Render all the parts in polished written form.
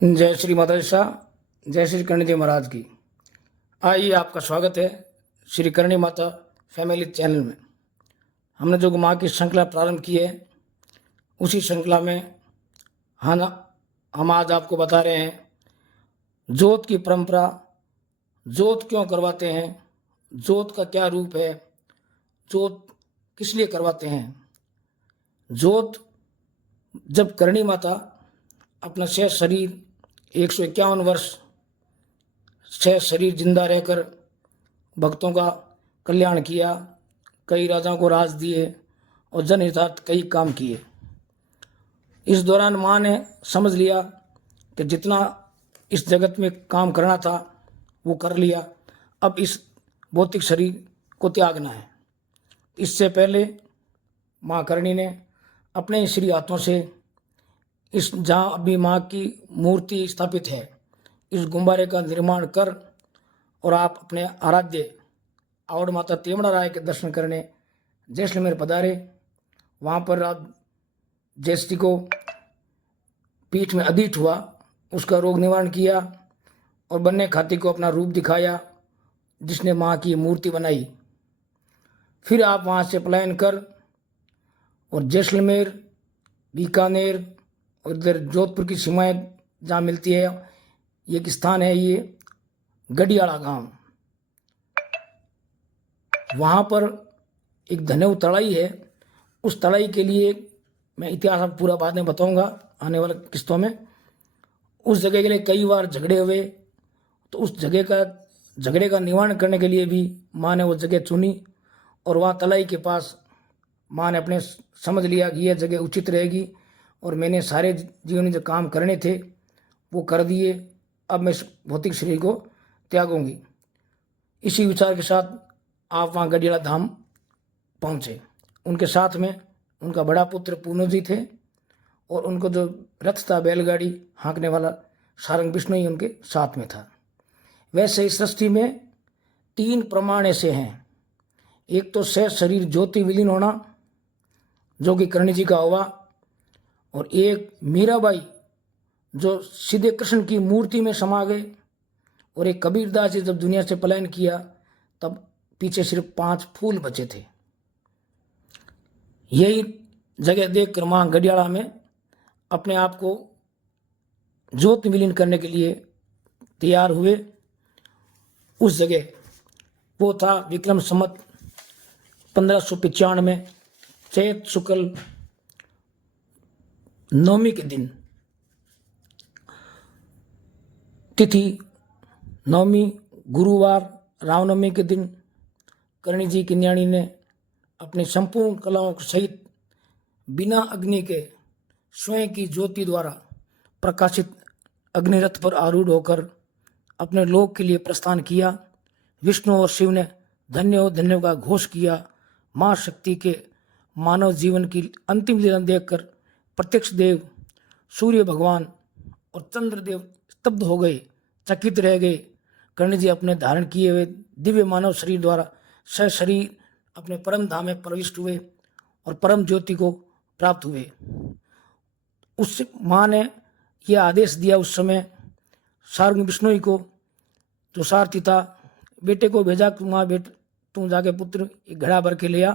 जय श्री माता शाह, जय श्री करणी देव महाराज की। आइए, आपका स्वागत है श्री करणी माता फैमिली चैनल में। हमने जो माँ की श्रृंखला प्रारंभ की है, उसी श्रृंखला में हम आज आपको बता रहे हैं जोत की परंपरा, जोत क्यों करवाते हैं, जोत का क्या रूप है, जोत किस लिए करवाते हैं। जोत जब करणी माता अपना शेष शरीर 151 वर्ष शेष शरीर जिंदा रहकर भक्तों का कल्याण किया, कई राजाओं को राज दिए और जनहितार्थ कई काम किए। इस दौरान माँ ने समझ लिया कि जितना इस जगत में काम करना था वो कर लिया, अब इस भौतिक शरीर को त्यागना है। इससे पहले माँ करणी ने अपने श्री हाथों से इस जहाँ अभी माँ की मूर्ति स्थापित है, इस गुब्बारे का निर्माण कर और आप अपने आराध्य आवड़ माता तेमड़ा राय के दर्शन करने जैसलमेर पधारे। वहाँ पर आप जैसी को पीठ में अधीट हुआ, उसका रोग निवारण किया और बनने खाती को अपना रूप दिखाया, जिसने माँ की मूर्ति बनाई। फिर आप वहाँ से पलायन कर और जैसलमेर, बीकानेर और इधर जोधपुर की सीमाएं जहाँ मिलती है, ये एक स्थान है, ये गडियाला गांव। वहाँ पर एक धन्यव तड़ाई है। उस तड़ाई के लिए मैं इतिहास आप पूरा बाद में बताऊंगा आने वाले किस्तों में। उस जगह के लिए कई बार झगड़े हुए, तो उस झगड़े का निवारण करने के लिए भी माँ ने वो जगह चुनी और वहाँ तलाई के पास माँ ने अपने समझ लिया कि यह जगह उचित रहेगी और मैंने सारे जीवन में जो काम करने थे वो कर दिए, अब मैं भौतिक शरीर को त्यागूंगी। इसी विचार के साथ आप वहाँ गडियाला धाम पहुँचे। उनके साथ में उनका बड़ा पुत्र पूनो जी थे और उनको जो रथ था, बैलगाड़ी हाँकने वाला सारंग विष्णु ही उनके साथ में था। वैसे इस सृष्टि में 3 प्रमाण ऐसे हैं। एक तो शेष शरीर ज्योति विलीन होना, जो कि करणी जी का हुआ, और एक मीराबाई जो सीधे कृष्ण की मूर्ति में समा गए, और एक कबीरदास जी जब दुनिया से पलायन किया तब पीछे सिर्फ 5 फूल बचे थे। यही जगह देख कर मां गडियाला में अपने आप को ज्योत विलीन करने के लिए तैयार हुए। उस जगह वो था विक्रम संवत 1595 में चैत शुक्ल नवमी के दिन, तिथि नवमी गुरुवार रामनवमी के दिन, करणी जी की न्याणी ने अपनी संपूर्ण कलाओं के सहित बिना अग्नि के स्वयं की ज्योति द्वारा प्रकाशित अग्निरथ पर आरूढ़ होकर अपने लोक के लिए प्रस्थान किया। विष्णु और शिव ने धन्य हो धन्य का घोष किया। माँ शक्ति के मानव जीवन की अंतिम लीला देखकर प्रत्यक्ष देव, सूर्य भगवान और चंद्रदेव स्तब्ध हो गए, चकित रह गए। करणी जी अपने धारण किए हुए दिव्य मानव शरीर द्वारा सह शरीर अपने परम धाम में प्रविष्ट हुए और परम ज्योति को प्राप्त हुए। उस माँ ने यह आदेश दिया उस समय सारंग विष्णु को, जो सारथी था, बेटे को भेजा, माँ बेटे तुम जाके पुत्र एक घड़ा भर के ले आ,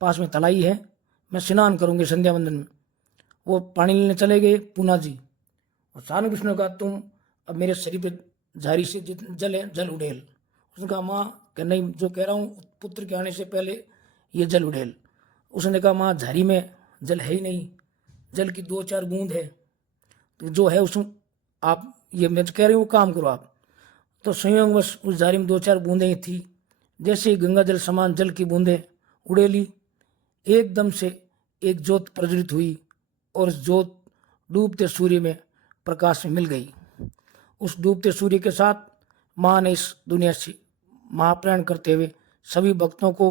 पास में तलाई है, मैं स्नान करूँगी संध्या वंदन में। वो पानी लेने चले गए पूना जी, और सारंग विष्णु का तुम अब मेरे शरीर पे झारी से जल है, जल उड़ेल। उसने कहा माँ कि नहीं, जो कह रहा हूँ पुत्र के आने से पहले ये जल उड़ेल। उसने कहा माँ झारी में जल है ही नहीं, जल की 2-4 बूंद है, तो जो है उसमें आप ये मैं कह रही हूँ काम करो आप। तो संयोगवश उस झारी में 2-4 बूंदें ही थी। जैसे ही गंगा जल समान जल की बूंदें उड़ेली, एकदम से एक ज्योत प्रज्वलित हुई और उस ज्योत डूबते सूर्य में प्रकाश में मिल गई। उस डूबते सूर्य के साथ माँ ने इस दुनिया से महाप्रयाण करते हुए सभी भक्तों को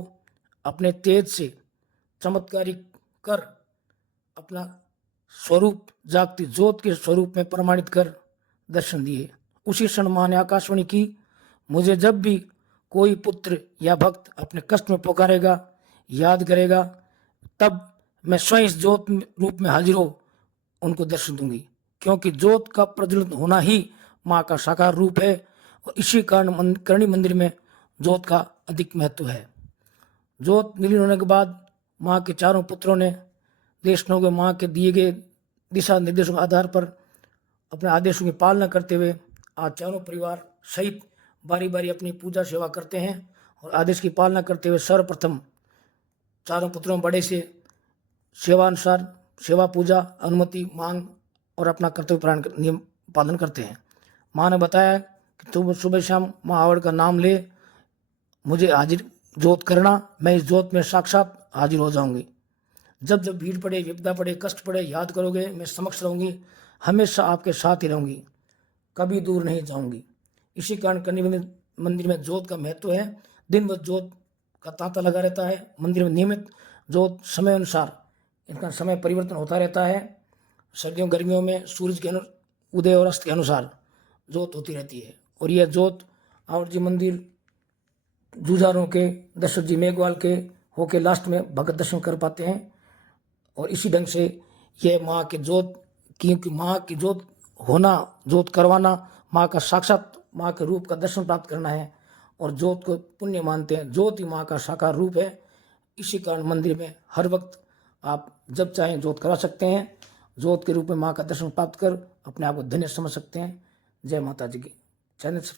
अपने तेज से चमत्कारिक कर अपना स्वरूप जागती ज्योत के स्वरूप में प्रमाणित कर दर्शन दिए। उसी क्षण माँ ने आकाशवाणी की, मुझे जब भी कोई पुत्र या भक्त अपने कष्ट में पुकारेगा, याद करेगा, तब मैं स्वयं इस ज्योत रूप में हाजिर हो उनको दर्शन दूंगी। क्योंकि ज्योत का प्रज्वलित होना ही माँ का साकार रूप है और इसी कारण करणी मंदिर में ज्योत का अधिक महत्व है। ज्योत विलीन होने के बाद माँ के चारों पुत्रों ने देशनों के माँ के दिए गए दिशा निर्देशों के आधार पर अपने आदेशों की पालना करते हुए आज चारों परिवार सहित बारी बारी अपनी पूजा सेवा करते हैं और आदेश की पालना करते हुए सर्वप्रथम चारों पुत्रों बड़े से सेवानुसार सेवा पूजा अनुमति मांग और अपना कर्तव्य नियम पालन करते हैं। माँ ने बताया कि तुम सुबह शाम माँ आवड़ का नाम ले मुझे हाजिर जोत करना, मैं इस जोत में साक्षात हाजिर हो जाऊंगी। जब जब भीड़ पड़े, विपदा पड़े, कष्ट पड़े, याद करोगे मैं समक्ष रहूंगी, हमेशा आपके साथ ही रहूंगी, कभी दूर नहीं जाऊंगी। इसी कारण करणी मंदिर में जोत का महत्व है। दिन भर जोत का तांता लगा रहता है। मंदिर में नियमित जोत समय अनुसार इनका समय परिवर्तन होता रहता है। सर्दियों गर्मियों में सूरज के उदय और अस्त के अनुसार जोत होती रहती है और यह जोत आवड़ जी मंदिर जूझारों के दशरथ जी मेघवाल के होके लास्ट में भगत दर्शन कर पाते हैं। और इसी ढंग से यह माँ के जोत, क्योंकि माँ की जोत होना, जोत करवाना, माँ का साक्षात माँ के रूप का दर्शन प्राप्त करना है और जोत को पुण्य मानते हैं। जोत ही माँ का साकार रूप है। इसी कारण मंदिर में हर वक्त आप जब चाहें जोत करा सकते हैं। जोत के रूप में माँ का दर्शन प्राप्त कर अपने आप को धन्य समझ सकते हैं। जय माता जी की। चैनल